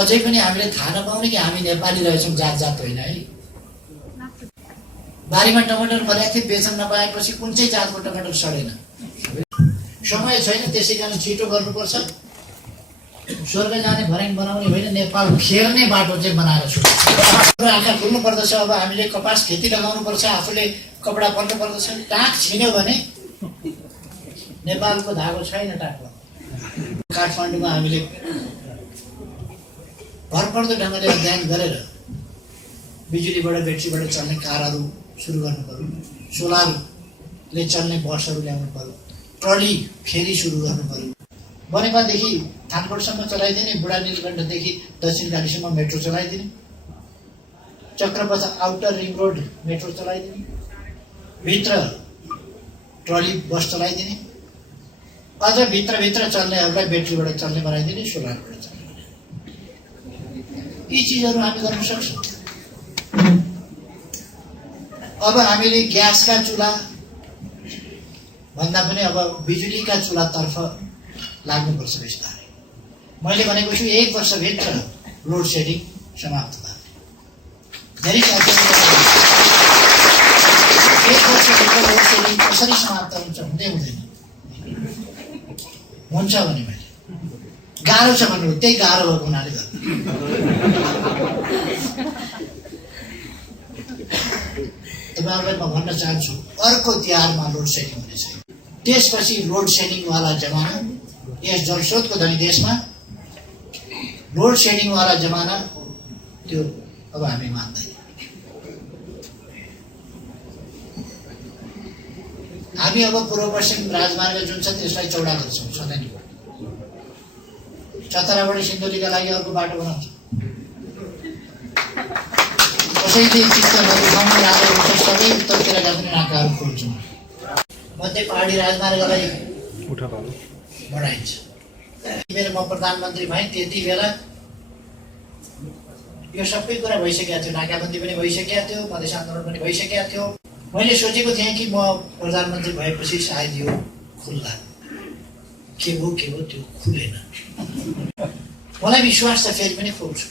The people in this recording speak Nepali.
अझै पनि हामीले थाहा नपाउने कि हामी नेपाली रहेछौँ, जात जात होइन है। बारीमा टमाटर फलेको थियो, बेच्न नपाएपछि कुन चाहिँ जातको टमाटर सडेन। समय छैन, त्यसै कारण छिटो गर्नुपर्छ। स्वर्ग जाने भर्याङ बनाउने होइन, नेपाल फेर्ने बाटो चाहिँ बनाएर छोड्नु। आँखा खुल्नु पर्दछ। अब हामीले कपास खेती लगाउनु पर्छ, आफूले कपडा बन्नु पर्दछ। टाँक छिन्यो भने नेपालको धागो छैन टाँकमा। काठमाडौँमा हामीले भरपर्दो ढङ्गले अध्ययन गरेर बिजुलीबाट ब्याट्रीबाट चल्ने कारहरू सुरु गर्नु पर्यो, सोलरले चल्ने बसहरू ल्याउनु पर्यो, ट्रली फेरि सुरु गर्नु पर्यो। बनेपादेखि थानकोटसम्म चलाइदिने, बुढा नीलकण्ठदेखि दक्षिण कालीसम्म मेट्रो चलाइदिने, Chakrapath outer ring road metro चलाइदिने, भित्र ट्रली बस चलाइदिने, अझ भित्रभित्र चल्नेहरूलाई ब्याट्रीबाट चल्ने बनाइदिने, सोलरबाट चल्ने। यी चिजहरू हामी गर्न सक्छौँ। अब हामीले ग्यासका चुल्हा भन्दा पनि अब बिजुलीका चुल्हातर्फ लाग्नुपर्छ बिस्तारै। मैले भनेको छु 1 वर्षभित्र लोड सेडिङ समाप्त भयो। धेरै 1 वर्षभित्र लोड सेडिङ कसरी समाप्त हुन्छ? हुँदै हुँदैन। हुन्छ भने मैले गाह्रो छ भन्नु, त्यही गाह्रो भएको हुनाले गर्दा तपाईँहरूलाई म भन्न चाहन्छु, अर्को तिहारमा लोड सेडिङ हुनेछ। त्यसपछि लोड सेडिङवाला जमाना, यस जलस्रोतको धनी देशमा लोड सेडिङवाला जमाना त्यो अब हामी मान्दैन। हामी अब पूर्व पश्चिम राजमार्ग जुन छ त्यसलाई चौडा गर्छौँ सधैँ। चतराबाट सिन्धुलीका लागि अर्को बाटो बनाउँछ। कसैले चित्तहरू गाउँमा लागेको हुन्छ, सबै उत्तरतिरका पनि नाकाहरू खोल्छौँ। मध्य पहाडी राजमार्गलाई बढाइन्छ। बेला म प्रधानमन्त्री भएँ त्यति बेला यो सबै कुरा भइसकेको थियो, नाकाबन्दी पनि भइसकेको थियो, मधेस आन्दोलन पनि भइसकेको थियो। मैले सोचेको थिएँ कि म प्रधानमन्त्री भएपछि सायद यो खुल्ला। के हो त्यो खुलेन। मलाई विश्वास छ फेरि पनि खोल्छु।